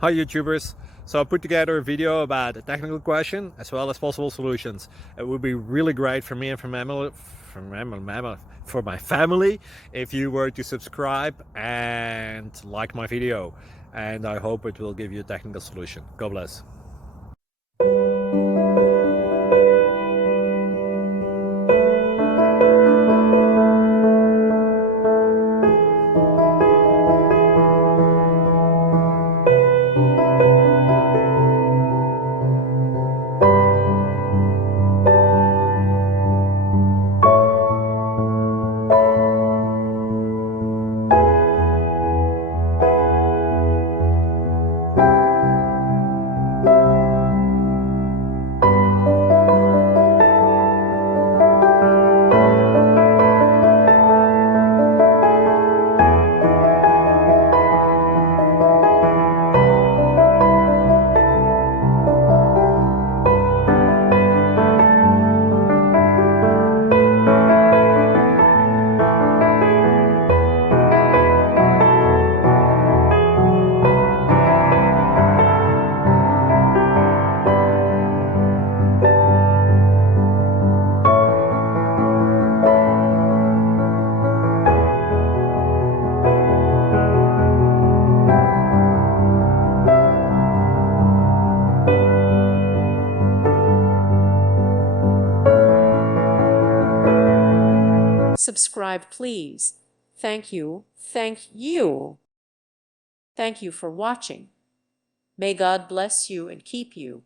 Hi YouTubers! So I put together a video about a technical question as well as possible solutions. It would be really great for me and for my family if you were to subscribe and like my video, and I hope it will give you a technical solution. God bless. Subscribe, please. Thank you. Thank you. Thank you for watching. May God bless you and keep you.